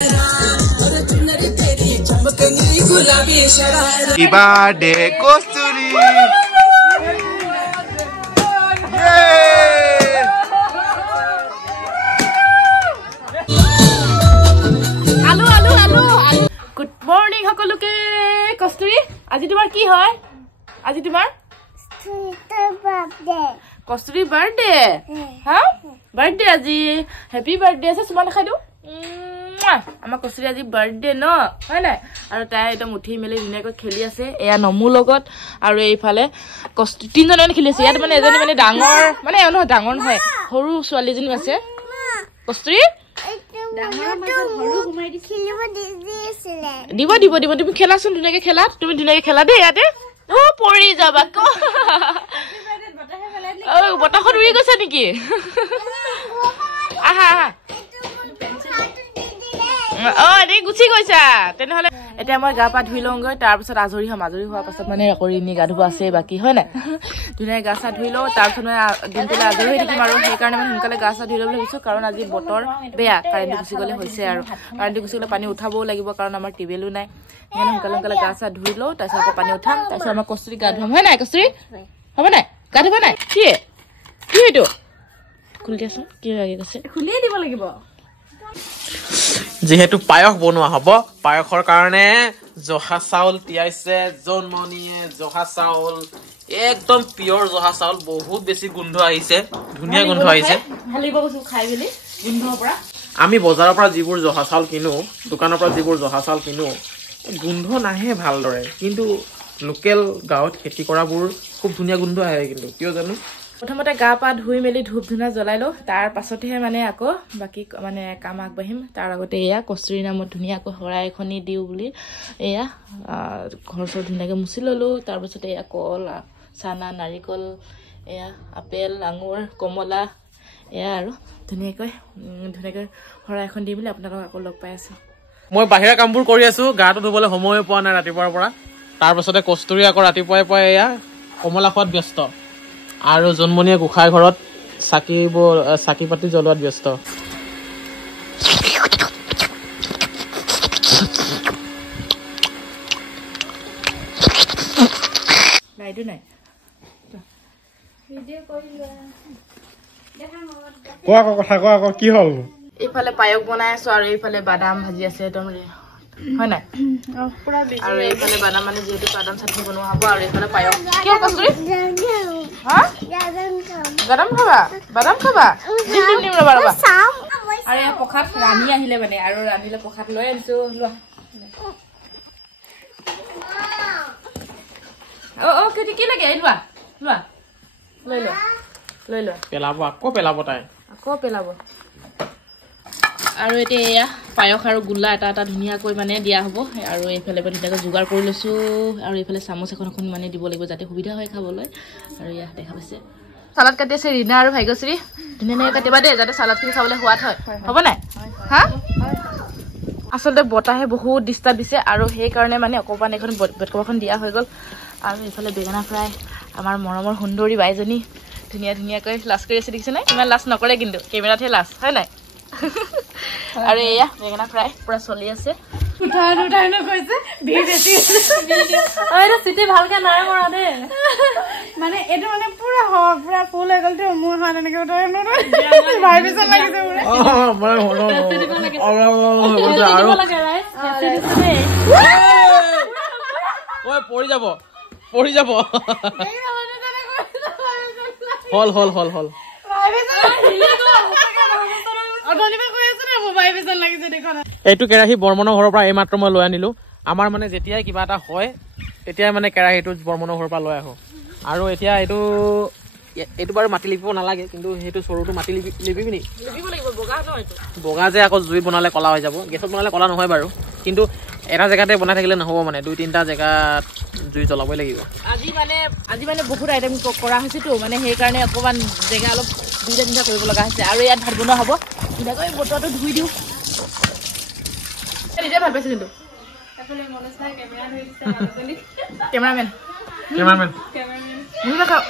Happy birthday, Kosturi! Good morning, সকলোকে কস্তুৰী আজি তোমাৰ কি হয় আজি তোমাৰ বাৰ্থডে কস্তুৰী বাৰ্থডে হা বাৰ্থডে আজি হ্যাপি বাৰ্থডে আছে সুমান খাই দিও আমাৰ কস্তুৰী আজি বাৰ্থডে ন হয় নাই আৰু তাই একদম উঠি মেলি ধুনীয়াকৈ খেলি আছে এয়া নমু লগত আৰু এইফালে কস্তুৰী তিনজনে খেলি আছে ইয়াত মানে এজনী মানে ডাঙৰ মানে নহয় ডাঙৰ নহয় সৰু ছোৱালীজনী আছে কস্তুৰী দিব দিব দিব তুমি খেলাচোন ধুনীয়াকে খেলা তুমি ধুনীয়াকে খেলা দেই ইয়াতে ও পৰি যাবা ক বতাহত উৰি গৈছে নেকি আহা এনেই গুচি গৈছা তেনেহলে এতিয়া মই গা পা ধুই লওঁগৈ তাৰপিছত আজৰি হ'ম আজৰি হোৱাৰ পাছত মানে আকৌ ৰিনি গা ধুব আছে বাকী হয় নাই ধুনীয়াকে গা চা ধুই লওঁ তাৰপিছত মানে দিনটোলৈ আজৰি হৈ থাকিম আৰু সেইকাৰণে মানে সোনকালে গা চা ধুই ল'বলৈ ভাবিছোঁ কাৰণ আজি বতৰ বেয়া কাৰেণ্টটো গুচি গ'লে হৈছে আৰু কাৰেণ্টটো গুচি গ'লে পানী উঠাবও লাগিব কাৰণ আমাৰ টিউবেলো নাই সেইকাৰণে সোনকালে গা চা ধুই লওঁ তাৰপিছত আকৌ পানী উঠাম তাৰপিছত আমাৰ কস্তুৰী গা ধুৱাম হয় নাই কস্তুৰী হ'ব নাই গা ধুবা নাই কি এইটো খুলি দিয়াচোন কি লাগি গৈছে খুলিয়ে দিব লাগিব যেহেতু পায়স বনোৱা হ'ব পায়সৰ কাৰণে জহা চাউল তিয়াইছে জন্মনিয়ে জহা চাউল একদম পিয়ৰ জহা চাউল বহুত বেছি গোন্ধ আহিছে ধুনীয়া গোন্ধ আহিছে ভালিব কৈছো খাই মেলি গোন্ধৰ পৰা আমি বজাৰৰ পৰা যিবোৰ জহা চাউল কিনো দোকানৰ পৰা যিবোৰ জহা চাউল কিনো গোন্ধ নাহে ভালদৰে কিন্তু লোকেল গাঁৱত খেতি কৰাবোৰ খুব ধুনীয়া গোন্ধ আহে কিন্তু কিয় জানো প্ৰথমতে গা পা ধুই মেলি ধূপ ধুনা জ্বলাই লওঁ তাৰ পাছতহে মানে আকৌ বাকী মানে কাম আগবাঢ়িম তাৰ আগতে এয়া কস্তুৰীৰ নামত ধুনীয়াকৈ শৰাই এখনি দিওঁ বুলি এয়া ঘৰ চৰ ধুনীয়াকৈ মুচি ল'লোঁ তাৰপাছতে এয়া কল চানা নাৰিকল এয়া আপেল আঙুৰ কমলা এয়া আৰু ধুনীয়াকৈ শৰাই এখন দি মেলি আপোনালোকক আকৌ লগ পাই আছোঁ মই বাহিৰা কামবোৰ কৰি আছো গাটো ধুবলৈ সময় পোৱা নাই ৰাতিপুৱাৰ পৰা তাৰপাছতে কস্তুৰী আকৌ ৰাতিপুৱাই পুৱাই এয়া কমলা খোৱাত ব্যস্ত আৰু জন্মনিয়ে গোসাঁই ঘৰত চাকি পাতি জ্বলোৱাত ব্যস্ত কি হল এইফালে পায়স বনাই আছো আৰু এইফালে বাদাম ভাজি আছে একদম হয় নাই আৰু এইফালে বাদাম মানে যিহেতু বাদাম চাটনি বনোৱা হ'ব আৰু এইফালে পায়স কি কস্তুৰী বাদাম খাবা দিম ৰবা আৰু ইয়াৰ প্ৰসাদ ৰান্ধি আহিলে মানে আৰু ৰান্ধিলে প্ৰসাদ লৈ আনিছো লোৱা কি লাগে লোৱা লৈ লোৱা পেলাব আকৌ পেলাব আৰু এতিয়া এয়া পায়স আৰু গোল্লা এটা ধুনীয়াকৈ মানে দিয়া হ'ব আৰু এইফালে ধুনীয়াকৈ যোগাৰ কৰি লৈছোঁ আৰু এইফালে চামুচ এখন মানে দিব লাগিব যাতে সুবিধা হয় খাবলৈ আৰু এয়া দেখা পাইছে চালাড কাটি আছে ৰীনা আৰু ভাগ্যশ্ৰী ধুনীয়াকৈ কাটিবা দেই যাতে চালাডখিনি খাবলৈ সোৱাদ হয় হ'ব নাই হা আচলতে বতাহে বহুত ডিষ্টাৰ্ব দিছে আৰু সেইকাৰণে মানে অকণমান এখন বেডকভাৰখন দিয়া হৈ গ'ল আৰু এইফালে বেঙেনা ফ্ৰাই আমাৰ মৰমৰ সুন্দৰী বাইজনী ধুনীয়াকৈ লাজ কৰি আছে দেখিছেনে ইমান লাজ নকৰে কিন্তু কেমেৰাতহে লাজ হয় নাই আৰু এয়া বেঙেনা ফ্ৰাই পুৰা চলি আছে ভালকে নাই মৰা দেই মানে এইটো মানে পুৰা ফুল হৈ গ'ল মোৰ হাত এনেকে পৰি যাব হল এইটো কেৰাহী বৰ্মনৰ ঘৰৰ পৰা এইমাত্ৰ মই লৈ আনিলো আমাৰ মানে যেতিয়াই কিবা এটা হয় তেতিয়াই মানে কেৰাহীটো বৰ্মনৰ ঘৰৰ পৰা লৈ আহো আৰু এতিয়া এইটো বাৰু মাটি লিপিব নালাগে কিন্তু সেইটো চৰুটো মাটি লিপিবি নি বগা যে আকৌ জুইত বনালে কলা হৈ যাব গেছত বনালে কলা নহয় বাৰু কিন্তু এটা জেগাতে বনাই থাকিলে নহ'ব মানে 2-3টা জেগাত জুই জ্বলাবই লাগিব আজি মানে বহুত আইটেম কৰা হৈছেতো মানে সেইকাৰণে অকণমান জেগা অলপ 2-3টা কৰিব লগা হৈছে আৰু ইয়াত ভাত বনোৱা হ'ব ধুনীয়াকৈ বতৰটো ধুই দিওঁ নিজে ভাল পাইছোঁ কিন্তু কেমেৰামেন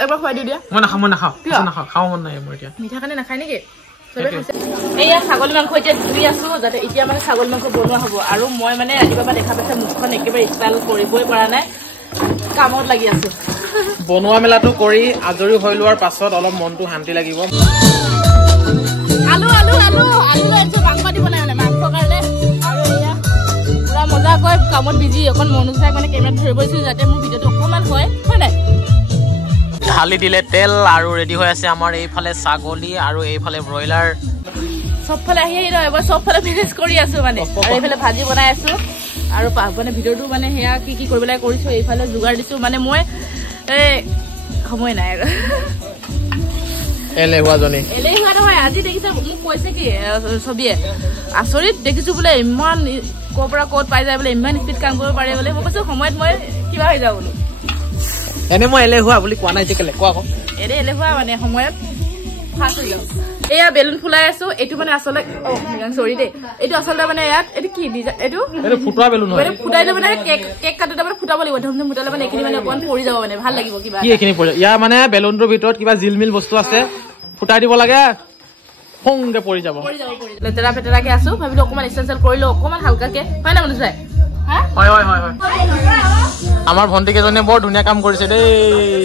এবাৰ খুৱাই দিওঁ দিয়া মই নাখাওঁ খাওঁ মন নাই মোৰ এতিয়া মিঠা কাৰণে নাখায় নেকি এইয়া ছাগলী মাংস এতিয়া ধুই আছো যাতে এতিয়া মানে ছাগলী মাংস বনোৱা হ'ব আৰু মই মানে ৰাতিপুৱাৰ পৰা দেখা পাইছে মুখখন একেবাৰে ষ্টাইল কৰিবই পৰা নাই কামত লাগি আছো বনোৱা মেলাটো কৰি আজৰি হৈ লোৱাৰ পাছত অলপ মনটো শান্তি লাগিব আলু আলু আলু আলু লৈছো মাংস দিব নাই মানে মাংস কাৰণে আৰু এয়া পুৰা মজাকৈ কামত বিজি অকণ মনোজ ভাইক মানে কেমেৰাত ধৰিব দিছো যাতে মোৰ ভিডিঅ'টো অকণমান হয় নাই ঢালি দিলে তেল আৰু ৰেডি হৈ আছে আমাৰ এইফালে ছাগলী আৰু এইফালে ব্ৰইলাৰ চবফালে আহি এবাৰ চবফালে মেনেজ কৰি আছো মানে আৰু এইফালে ভাজি বনাই আছো আৰু মানে ভিডিঅ'টো মানে সেয়া কি কি কৰিব লাগে কৰিছো এইফালে যোগাৰ দিছো মানে মই সময় নাই আৰু এলেহুৱা নহয় আজি দেখিছে মোক কৈছে কি ছবিয়ে আচৰিত দেখিছো বোলে ইমান ক'ৰ পৰা ক'ত পাই যায় বোলে ইমান স্পীড কাম কৰিব পাৰে বোলে মই কৈছো সময়ত মই কিবা হৈ যাওঁ বোলো এনে মই এলেহুৱা বুলি কোৱা নাই যে কেলে কোৱা আকৌ এলেহুৱা মানে সময়ত ফাষ্ট হৈ যাওঁ এয়া বেলুন ফুলাই আছো এইটো মানে আচলতে চৰি দেই এইটো আচলতে মানে ইয়াত এইটো কি এইটো ফুটোৱা বেলুন হয় ফুটাইলে মানে কেক কাটোতে মানে ফুটাব লাগিব ধুম ধুম ফুটালে মানে এইখিনি মানে অকণমান পৰি যাব মানে ভাল লাগিব কিবা কি এইখিনি পৰি ইয়াৰ মানে বেলুনটোৰ ভিতৰত কিবা জিলমিল বস্তু আছে ফুটাই দিব লাগে ফংকে পৰি যাব লেতেৰা পেতেৰাকে আছো ভাবিলো অকণমান ষ্টাইল কৰিলো অকণমান হালকাকে হয় না মনোজ ভাই হয় হয় হয় হয় আমাৰ ভণ্টি কেইজনীয়ে বৰ ধুনীয়া কাম কৰিছে দেই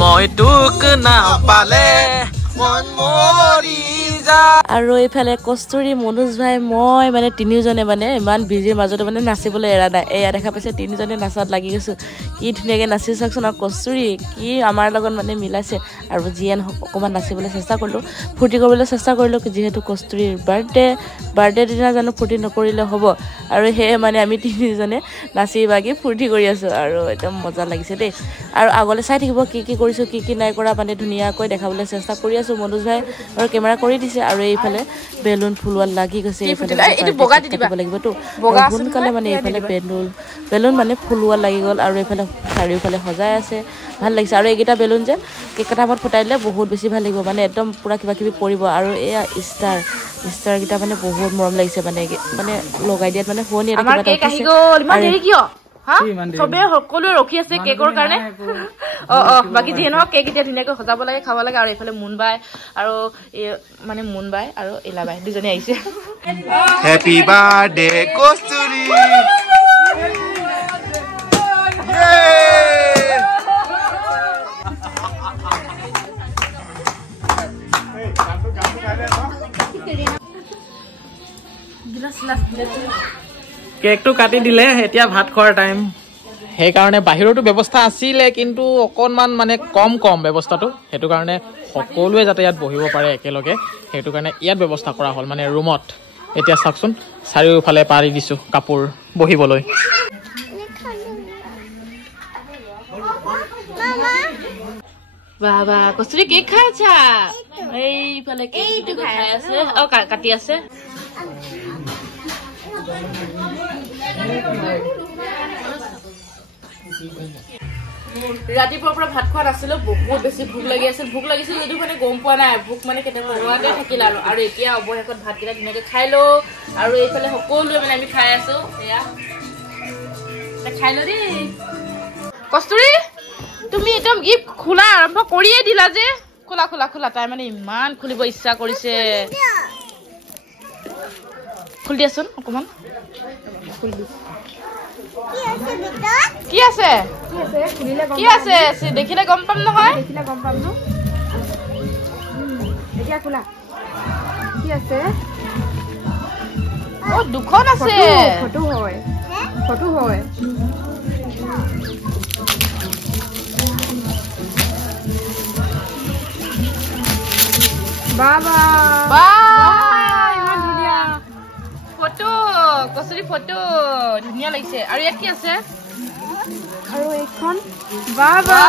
মই তোক নাপালে মন মৰি আৰু এইফালে কস্তুৰী মনোজ ভাই মই মানে তিনিওজনে মানে ইমান বিজিৰ মাজতে মানে নাচিবলৈ এৰা নাই এয়া দেখা পাইছে তিনিজনে নাচাত লাগি গৈছো কি ধুনীয়াকৈ নাচি চাওকচোন আৰু কস্তুৰী কি আমাৰ লগত মানে মিলাইছে আৰু যিয়ে অকণমান নাচিবলৈ চেষ্টা কৰিলোঁ ফূৰ্তি কৰিবলৈ চেষ্টা কৰিলোঁ যিহেতু কস্তুৰীৰ বাৰ্থডে দিনা জানো ফূৰ্তি নকৰিলে হ'ব আৰু সেয়ে মানে আমি তিনিজনে নাচি বাগি ফূৰ্তি কৰি আছোঁ আৰু একদম মজা লাগিছে দেই আৰু আগলৈ চাই থাকিব কি কি কৰিছোঁ কি কি নাই কৰা মানে ধুনীয়াকৈ দেখাবলৈ চেষ্টা কৰি আছোঁ মনোজ ভাই আৰু কেমেৰা কৰি দিছে আৰু এইফালে বেলুন ফুলোৱাত লাগি গৈছে এইফালে লাগিবতো সোনকালে মানে এইফালে বেলুন মানে ফুলোৱাত লাগি গ'ল আৰু এইফালে চাৰিওফালে সজাই আছে ভাল লাগিছে আৰু এইকেইটা বেলুন যে কেক কটামত ফুটাই দিলে বহুত বেছি ভাল লাগিব মানে একদম পুৰা কিবা কিবি পৰিব আৰু এয়া ষ্টাৰকেইটা মানে বহুত মৰম লাগিছে মানে লগাই দিয়াত মানে শুৱনি চবে সকলোৱে ৰখি আছে কেকৰ কাৰণে বাকী যিয়ে নহওক কেক এতিয়া ধুনীয়াকৈ সজাব লাগে খাব লাগে আৰু এইফালে মুনবাই আৰু মানে মুনবাই আৰু ইলাবাই দুজনী আহিছে হেপী বাৰ্থডে কস্তুৰী কেকটো কাটি দিলে এতিয়া ভাত খোৱাৰ টাইম সেইকাৰণে বাহিৰতো ব্যৱস্থা আছিলে কিন্তু অকণমান মানে কম ব্যৱস্থাটো সেইটো কাৰণে সকলোৱে যাতে ইয়াত বহিব পাৰে একেলগে সেইটো কাৰণে ইয়াত ব্যৱস্থা কৰা হ'ল মানে ৰুমত এতিয়া চাওকচোন চাৰিওফালে পাৰি দিছোঁ কাপোৰ বহিবলৈ বাবা কস্তুৰী কেক খাই আছা এইফালে কেকটো খাই আছে কাটি আছে ৰাতিপুৱাৰ পৰা ভাত খোৱা নাছিলো বহুত বেছি ভোক লাগিছিল যদিও মানে গম পোৱা নাই ভোক মানে কেতিয়াবা নোহোৱাকে থাকিল আৰু এতিয়া অৱশেষত ভাতকেইটা ধুনীয়াকৈ খাই লওঁ আৰু এইফালে সকলোৱে মানে আমি খাই আছো এয়া খাই লো দেই কস্তুৰী তুমি একদম গিফ্ট খোলা আৰম্ভ কৰিয়ে দিলা যে খোলা তাই মানে ইমান খুলিব ইচ্ছা কৰিছে খুলি দিয়াচোন অকণমান কি আছে দেখিলে গম পাম নহয় দুখন আছে ফটো হয় কস্তুৰী ফটো ধুনীয়া লাগিছে আৰু ইয়াত কি আছে আৰু এইখন বাবা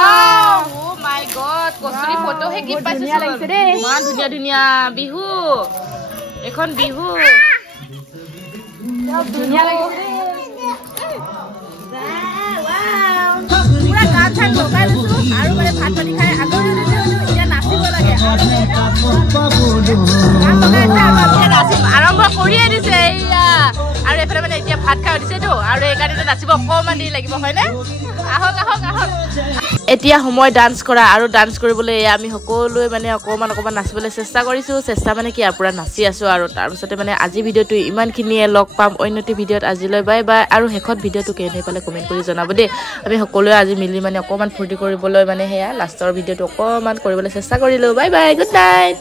ও মাই গড কস্তুৰী ফটো হে গিফ্ট পাইছে ইমান ধুনীয়া বিহু এখন বিহু ধুনীয়া লাগিছে পুৰা গা চা লগাই লৈছো আৰু মানে ভাত পানী খাই আগৰ এতিয়া নাচিব লাগে আৰম্ভ কৰিয়ে দিছে এয়া আৰু এইফালে মানে এতিয়া ভাত খাই দিছেতো আৰু এইকাৰণে নাচিব অকণমান দেৰি লাগিব হয়নে আহক এতিয়া সময় ডান্স কৰা আৰু ডান্স কৰিবলৈ আমি সকলোৱে মানে অকণমান নাচিবলৈ চেষ্টা কৰিছোঁ চেষ্টা মানে কি আৰু পূৰা নাচি আছোঁ আৰু তাৰপিছতে মানে আজি ভিডিঅ'টো ইমানখিনিয়ে লগ পাম অন্যটি ভিডিঅ'ত আজিলৈ বাই বাই আৰু শেষত ভিডিঅ'টো কেনে পালে কমেণ্ট কৰি জনাব দেই আমি সকলোৱে আজি মিলি মানে অকণমান ফূৰ্তি কৰিবলৈ মানে সেয়া লাষ্টৰ ভিডিঅ'টো অকণমান কৰিবলৈ চেষ্টা কৰিলোঁ বাই বাই গুড নাইট